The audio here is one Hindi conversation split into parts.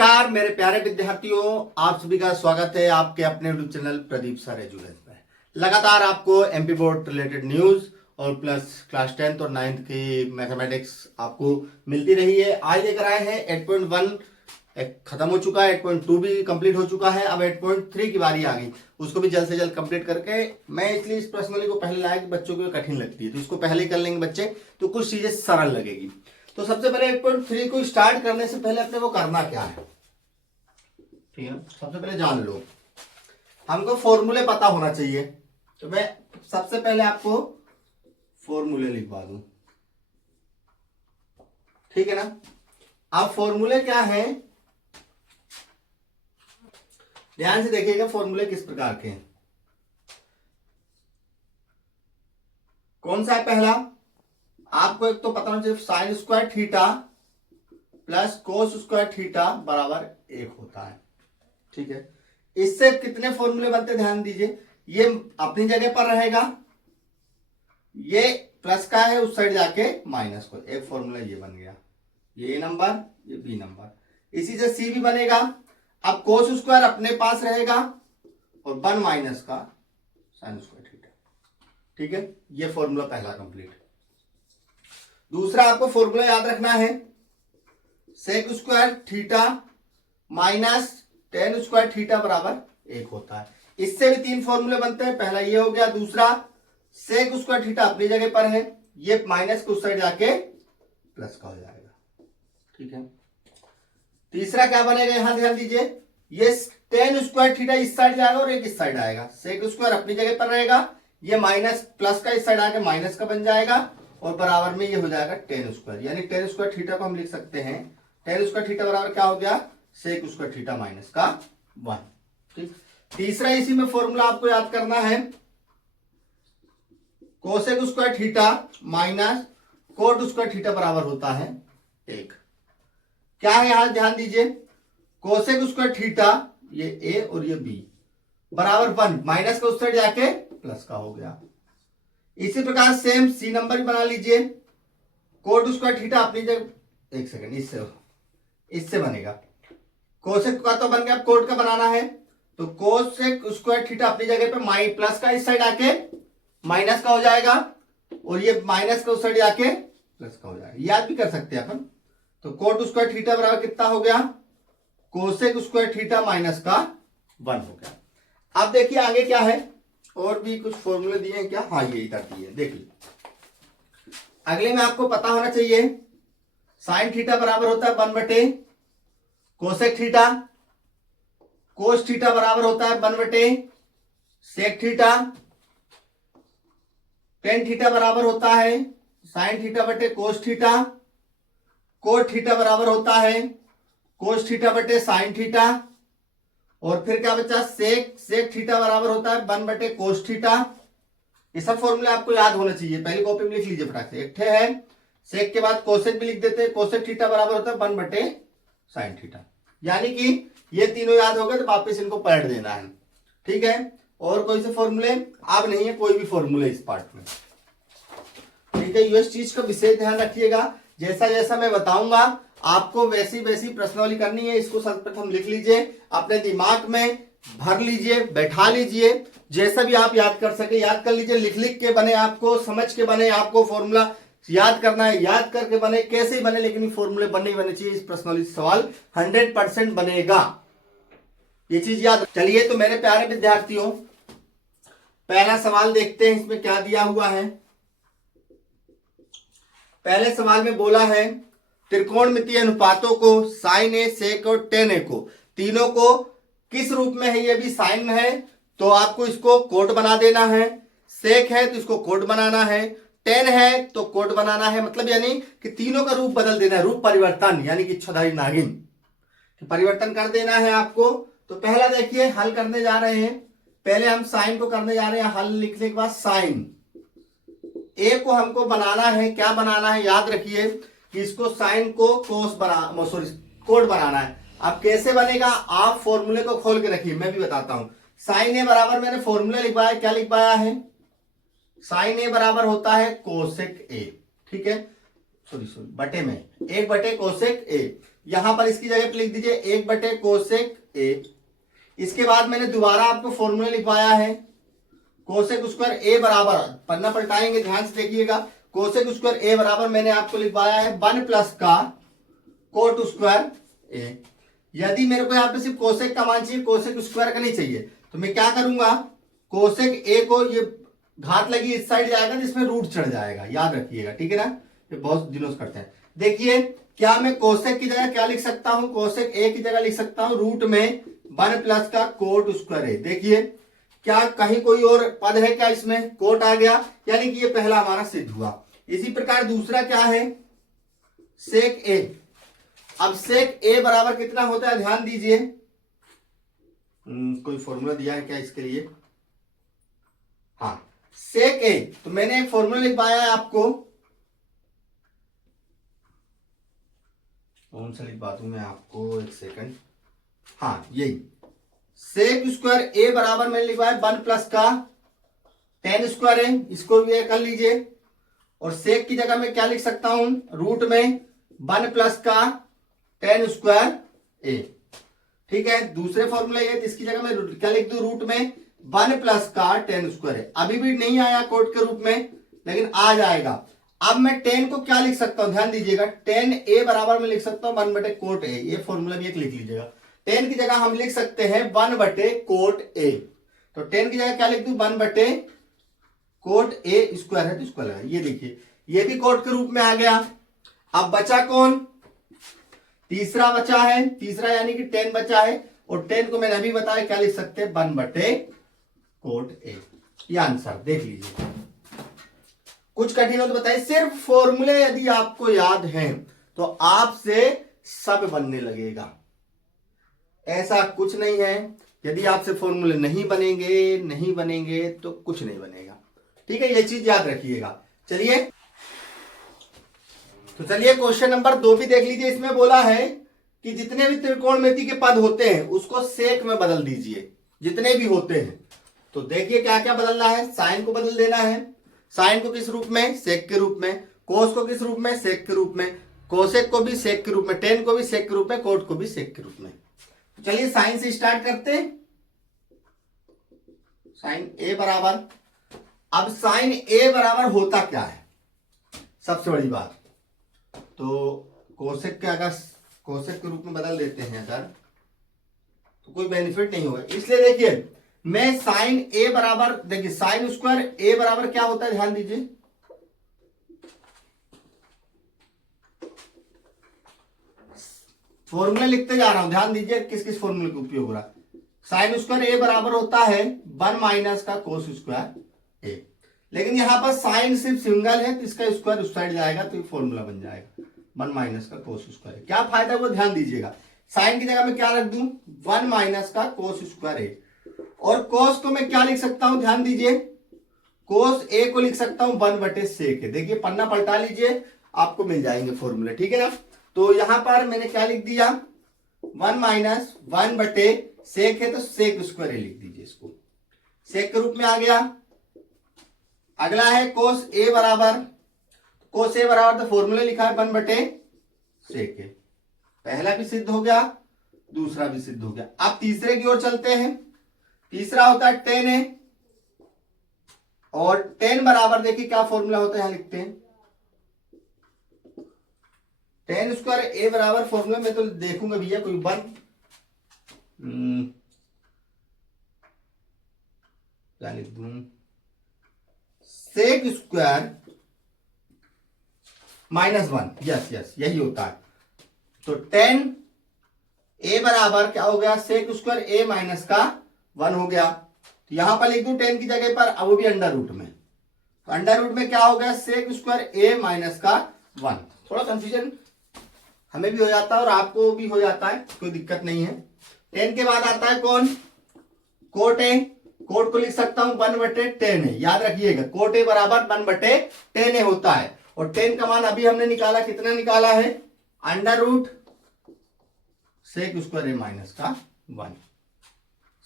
नमस्कार मेरे प्यारे विद्यार्थियों, आप सभी का स्वागत है आपके अपने YouTube channel Pradeep sir education में। लगातार आपको एमपी बोर्ड रिलेटेड न्यूज और प्लस क्लास 10th और 9th की मैथमेटिक्स आपको मिलती रही है। आज लेकर आए हैं 8.1 खत्म हो चुका है, 8.2 भी कंप्लीट हो चुका है, अब 8.3 की बारी आ गई। उसको भी जल्द से जल्द कंप्लीट करके मैं इसलिए इस प्रश्नावली को पहले लाया कि बच्चों को कठिन लगती है, तो इसको पहले कर लेंगे बच्चे तो कुछ चीजें सरल लगेगी। तो सबसे पहले 8.3 को स्टार्ट करने से पहले अपने को करना क्या है, ठीक है। सबसे पहले जान लो, हमको फॉर्मूले पता होना चाहिए। तो मैं सबसे पहले आपको फॉर्मूले लिखवा दूं, ठीक है ना। अब फॉर्मूले क्या है, ध्यान से देखिएगा फॉर्मूले किस प्रकार के हैं। कौन सा है पहला, आपको एक तो पता होना चाहिए sine square theta plus cos square theta बराबर 1 होता है, ठीक है। इससे कितने फॉर्मूले बनते ध्यान दीजिए, ये अपनी जगह पर रहेगा, ये प्लस का है उस साइड जाके माइनस को, एक फॉर्मूला ये बन गया, ये नंबर ये बी नंबर, इसी से सी भी बनेगा। अब कोस स्क्वायर अपने पास रहेगा और 1 माइनस का साइन स्क्वायर थीटा, ठीक है। ये फॉर्मूला पहला कंप्लीट। दूसरा आपको फॉर्मूला याद रखना है, sec square theta minus tan square theta बराबर 1 होता है। इससे भी 3 फॉर्मूले बनते हैं, पहला ये हो गया। दूसरा सेक स्क्वायर थीटा अपनी जगह पर है, ये माइनस को उस साइड जाके प्लस का हो जाएगा, ठीक है। तीसरा क्या बनेगा, यहां ध्यान दीजिए, ये टेन स्क्वायर थीटा इस साइड जाएगा और एक इस साइड आएगा, सेक स्क्वायर अपनी जगह पर रहेगा, ये माइनस प्लस का इस साइड आके माइनस का बन जाएगा और बराबर में ये हो जाएगा टेन स्क्वायर, यानी टेन स्क्वायर थीटा को हम लिख सकते हैं, टेन स्क्वायर थीटा बराबर क्या हो गया, सेक स्क्वायर थीटा माइनस का 1, ठीक। तीसरा इसी में फॉर्मूला आपको याद करना है, cosec square theta minus cot square theta बराबर होता है 1। क्या है यहां ध्यान दीजिए, कोसेक स्क्वायर थीटा ये ए और ये बी बराबर 1, माइनस का उस साइड जाके प्लस का हो गया। इसी प्रकार सेम सी नंबर भी बना लीजिए, कोट स्क्वायर थीटा अपनी जगह, एक सेकंड, इससे बनेगा, कोसेक का तो बन गया, कोट का बनाना है, तो कोसेक स्क्वायर थीटा अपनी जगह पे प्लस का इस साइड आके माइनस का हो जाएगा और ये माइनस का उस साइड आके प्लस का हो जाएगा, याद भी कर सकते हैं अपन। तो कोट स्क्वायर थीटा बराबर कितना हो गया, कोसेक स्क्वायर थीटा माइनस का 1 हो गया। अब देखिए आगे क्या है, और भी कुछ फॉर्मूले दिए हैं क्या, हाँ ये इधर दिए, देखिए अगले में आपको पता होना चाहिए, साइन थीटा बराबर होता है 1 बटे कोसेक थीटा, कोस थीटा बराबर होता है 1 बटे सेक थीटा, टेन थीटा बराबर होता है साइन थीटा बटे कोस थीटा, कोट थीटा बराबर होता है कोस थीटा बटे साइन थीटा, और फिर क्या बचा, सेक थीटा बराबर होता है 1 बटे कोस थीटा। ये सब फॉर्मूले आपको याद होना चाहिए, पहली कॉपी में लिख लीजिए फटाक से। एक ठे है सेक के बाद कोसेक भी लिख देते हैं, कोसेक थीटा बराबर होता है 1 बटे साइन थीटा, यानी कि ये तीनों याद हो गए तो वापस इनको पलट देना है, ठीक है। और कोई से फॉर्मूले अब नहीं है, कोई भी फॉर्मूले इस पार्ट में, ठीक है। यूएस चीज का विशेष ध्यान रखिएगा, जैसा जैसा मैं बताऊंगा आपको वैसी वैसी प्रश्नावली करनी है। इसको सर्वप्रथम लिख लीजिए, अपने दिमाग में भर लीजिए, बैठा लीजिए, जैसा भी आप याद कर सके याद कर लीजिए। लिख लिख के बने, आपको समझ के बने, आपको फॉर्मूला याद करना है, याद करके बने, कैसे ही बने, लेकिन फॉर्मूले बनने ही बने चाहिए। इस प्रश्नावली से सवाल 100% बनेगा, ये चीज याद। चलिए तो मेरे प्यारे विद्यार्थियों, पहला सवाल देखते हैं, इसमें क्या दिया हुआ है। पहले सवाल में बोला है त्रिकोणमितीय अनुपातों को साइन ए, सेक और टेन ए को, तीनों को किस रूप में है, ये भी साइन है तो आपको इसको कोट बना देना है, सेक है तो इसको कोट बनाना है, टेन है तो कोट बनाना है, मतलब यानी कि तीनों का रूप बदल देना है, रूप परिवर्तन, यानी कि इच्छाधारी नागिन परिवर्तन कर देना है आपको। तो पहला देखिए हल करने जा रहे हैं, पहले हम साइन को करने जा रहे हैं, हल लिखने के बाद साइन ए को हमको बनाना है, क्या बनाना है याद रखिए कि इसको साइन को कोस बना, सॉरी कोट बनाना है। अब कैसे बनेगा, आप फॉर्मूले को खोल के रखिए, मैं भी बताता हूं। साइन ए बराबर मैंने फॉर्मूला लिखवाया, क्या लिखवाया है, साइन ए बराबर होता है कोसेक ए, ठीक है। सॉरी बटे में 1/कोसेक ए, यहां पर इसकी जगह पे लिख दीजिए 1/कोसेक ए। इसके बाद मैंने दोबारा आपको फॉर्मूला लिखवाया है कोसेक स्क्वायर ए बराबर, पन्ना पलटाएंगे ध्यान से देखिएगा, कोसेक स्क्वायर ए बराबर मैंने आपको लिखवाया है 1 प्लस का कोट स्क्वायर ए। यदि मेरे को यहाँ पे सिर्फ कोसेक का मान चाहिए, कोसेक स्क्वायर का नहीं चाहिए, तो मैं क्या करूंगा, कोसेक ए को ये घात लगी इस साइड जाएगा जिसमें रूट चढ़ जाएगा, याद रखिएगा, ठीक है ना, ये बहुत दिनों से करते हैं। देखिए क्या मैं कोसेक की जगह क्या लिख सकता हूं, कोसेक ए की जगह लिख सकता हूं रूट में 1 प्लस का कोट स्क्वायर ए। देखिए क्या कहीं कोई और पद है क्या, इसमें कोट आ गया, यानी कि ये पहला हमारा सिद्ध हुआ। इसी प्रकार दूसरा क्या है, सेक ए। अब सेक ए बराबर कितना होता है, ध्यान दीजिए, कोई फॉर्मूला दिया है क्या इसके लिए, हाँ सेक ए, तो मैंने एक फॉर्मूला लिखवाया है आपको, कौन सा लिखवा दूं मैं आपको, एक सेकंड, हाँ यही सेक स्क्वायर ए बराबर मैंने लिखवाया 1 प्लस का टेन स्क्वायर है, इसको भी कर लीजिए, और सेक की जगह मैं क्या लिख सकता हूं, रूट में 1 प्लस का टेन स्क्वायर ए, ठीक है। दूसरे फॉर्मूले ये, इसकी जगह मैं क्या लिख दूं, रूट में 1 प्लस का टेन स्क्वायर है। अभी भी नहीं आया कोट के रूप में, लेकिन आ जाएगा। अब मैं 10 को क्या लिख सकता हूं, ध्यान दीजिएगा, 10 ए बराबर में लिख सकता हूं 1/कोट ए, ये फॉर्मूला भी एक लिख लीजिएगा। 10 की जगह हम लिख सकते हैं 1/कोट ए, तो 10 की जगह क्या लिख दूं, 1/कोट ए स्क्वायर है तो स्क्वायर लगा, ये देखिए ये भी कोट के रूप में आ गया। अब बचा कौन, तीसरा बचा है, तीसरा यानी कि 10 बचा है, और 10 को मैंने अभी बताया क्या लिख सकते हैं, 1/कोट ए, ये आंसर देख लीजिए। कुछ कठिन हो तो बताइए, सिर्फ फॉर्मूले यदि आपको याद हैं तो आपसे सब बनने लगेगा, ऐसा कुछ नहीं है। यदि आपसे फॉर्मूले नहीं बनेंगे तो कुछ नहीं बनेगा, ठीक है, ये चीज याद रखिएगा। चलिए तो चलिए क्वेश्चन नंबर 2 भी देख लीजिए। इसमें बोला है कि जितने भी त्रिकोणमिति के पद होते हैं उसको सेक में बदल दीजिए, जितने भी होते हैं। तो देखिए क्या क्या बदलना है, साइन को बदल देना है, साइन को किस रूप में, सेक के रूप में, कोस को किस रूप में, सेक के रूप में, कोसेक को भी सेक के रूप में, टेन को भी सेक के रूप में, कोट को भी सेक के रूप में। चलिए साइन से स्टार्ट करते हैं। साइन ए बराबर, अब साइन ए बराबर होता क्या है, सबसे बड़ी बात, तो कोसेक के अगर कोसेक के रूप में बदल देते हैं अगर, तो कोई बेनिफिट नहीं होगा। इसलिए देखिए मैं साइन ए बराबर, देखिए साइन स्क्वायर ए बराबर क्या होता है, ध्यान दीजिए, फॉर्मूला लिखते जा रहा हूं, ध्यान दीजिए किस किस फॉर्मूले का उपयोग हो रहा है। साइन स्क्वायर ए बराबर होता है 1 माइनस का कोस स्क्वायर ए, लेकिन यहां पर साइन सिर्फ सिंगल है तो इसका स्क्वायर उस साइड जाएगा तो फॉर्मूला बन जाएगा 1 माइनस का कोस स्क्वायर। क्या फायदा वो ध्यान दीजिएगा, साइन की जगह में क्या रख दूं, 1 माइनस का कोस स्क्वायर ए, और कोस को मैं क्या लिख सकता हूं, ध्यान दीजिए, कोस ए को लिख सकता हूं 1/सेक है। देखिए पन्ना पलटा लीजिए, आपको मिल जाएंगे फॉर्मूले, ठीक है ना। तो यहां पर मैंने क्या लिख दिया, 1 माइनस 1/सेक है तो सेक स्क्वायर ए लिख दीजिए, इसको सेक के रूप में आ गया। अगला है कोस ए बराबर, कोस ए बराबर तो फॉर्मूला लिखा है 1/सेक है, पहला भी सिद्ध हो गया, दूसरा भी सिद्ध हो गया। अब तीसरे की ओर चलते हैं। तीसरा होता है 10 है, और 10 बराबर देखिए क्या फॉर्मूला होता है, यहां लिखते हैं 10 स्क्वायर ए बराबर, फॉर्मूला में तो देखूंगा भैया कोई 1 क्या लिख दूं, सेक स्क्वायर -1, यस यही होता है। तो 10 ए बराबर क्या हो गया, सेक स्क्वायर ए माइनस का 1 हो गया। तो यहां पर लिख दूं 10 की जगह पर, अब वो भी अंडर रूट में, तो अंडर रूट में क्या हो गया, सेक स्क्वायर ए माइनस का 1। थोड़ा कंफ्यूजन हमें भी हो जाता है और आपको भी हो जाता है, कोई दिक्कत नहीं है। 10 के बाद आता है कौन, कोट ए, कोट को लिख सकता हूं 1/10 है, याद रखिएगा कोट ए बराबर 1/10 होता है, और 10 का मान अभी हमने निकाला, कितना निकाला है, अंडर रूट सेक स्क्वायर ए माइनस का 1,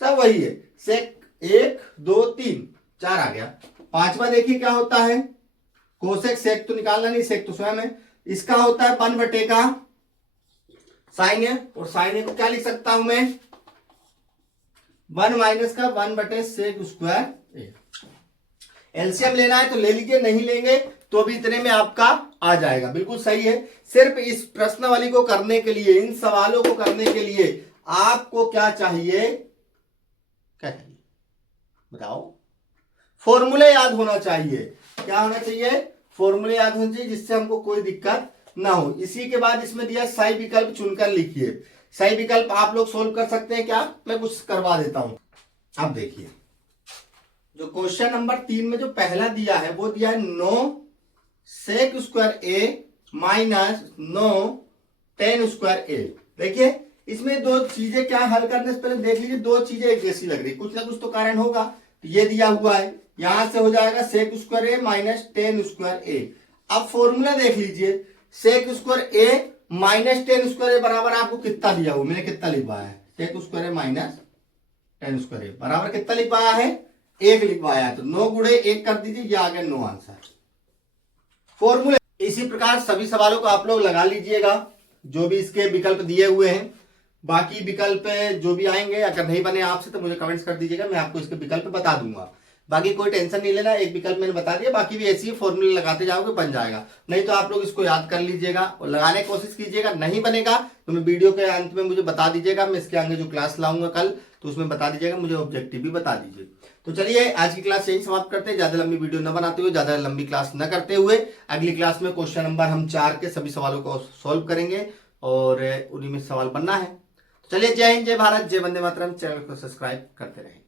सब वही है, सेक 1 2 3 4 आ गया। पांचवा देखिए क्या होता है, कोसेक, सेक तो निकालना नहीं, सेक तो स्वयं है, इसका होता है 1 बटे का साइन ए, और साइन ए को क्या लिख सकता हूं मैं 1 माइनस का 1 बटे सेक स्क्वायर ए। एलसीएम लेना है तो ले लीजिए, नहीं लेंगे तो भी इतने में आपका आ जाएगा। बिल्कुल सही है। सिर्फ इस प्रश्नावली को करने के लिए, इन सवालों को करने के लिए आपको क्या चाहिए, क्या चाहिए बताओ? फॉर्मूले याद होना चाहिए। क्या होना चाहिए? फॉर्मूले याद होना चाहिए, जिससे हमको कोई दिक्कत ना हो। इसी के बाद इसमें दिया सही विकल्प चुनकर लिखिए। सही विकल्प आप लोग सोल्व कर सकते हैं क्या? मैं कुछ करवा देता हूं। अब देखिए, जो क्वेश्चन नंबर 3 में जो पहला दिया है वो दिया है 9 सेक स्क्वायर ए माइनस 9 टेन स्क्वायर ए। देखिए इसमें दो चीजें क्या हल करने से पहले देख लीजिए, दो चीजें एक जैसी लग रही, कुछ ना कुछ तो कारण होगा। तो ये दिया हुआ है, यहां से हो जाएगा सेक स्क्वायर ए माइनस टेन स्क्वायर ए। अब फॉर्मूला देख लीजिए, सेक स्क्वायर ए माइनस टेन स्क्वायर ए बराबर आपको कितना दिया हुआ, मैंने कितना लिखवाया है, सेक स्क्वायर ए माइनस टेन स्क्वायर ए बराबर कितना लिखवाया है, 1 लिखवाया है। तो 9 गुणे 1 कर दीजिए, ये आ गया 9 आंसर। फॉर्मूले इसी प्रकार सभी सवालों को आप लोग लगा लीजिएगा, जो भी इसके विकल्प दिए हुए हैं। बाकी विकल्प जो भी आएंगे, अगर नहीं बने आपसे तो मुझे कमेंट्स कर दीजिएगा, मैं आपको इसके विकल्प बता दूंगा। बाकी कोई टेंशन नहीं लेना, एक विकल्प मैंने बता दिया, बाकी भी ऐसे ही फॉर्मूले लगाते जाओगे बन जाएगा। नहीं तो आप लोग इसको याद कर लीजिएगा और लगाने की कोशिश कीजिएगा। नहीं बनेगा तो मैं वीडियो के अंत में मुझे बता दीजिएगा, मैं इसके आगे जो क्लास लाऊंगा कल तो उसमें बता दीजिएगा, मुझे ऑब्जेक्टिव भी बता दीजिए। तो चलिए आज की क्लास यही समाप्त करते हैं। ज्यादा लंबी वीडियो न बनाते हुए, ज्यादा लंबी क्लास न करते हुए, अगली क्लास में क्वेश्चन नंबर हम 4 के सभी सवालों को सॉल्व करेंगे और उन्हीं में सवाल बनना है। चलिए, जय हिंद, जय भारत, जय वंदे मातरम। चैनल को सब्सक्राइब करते रहें।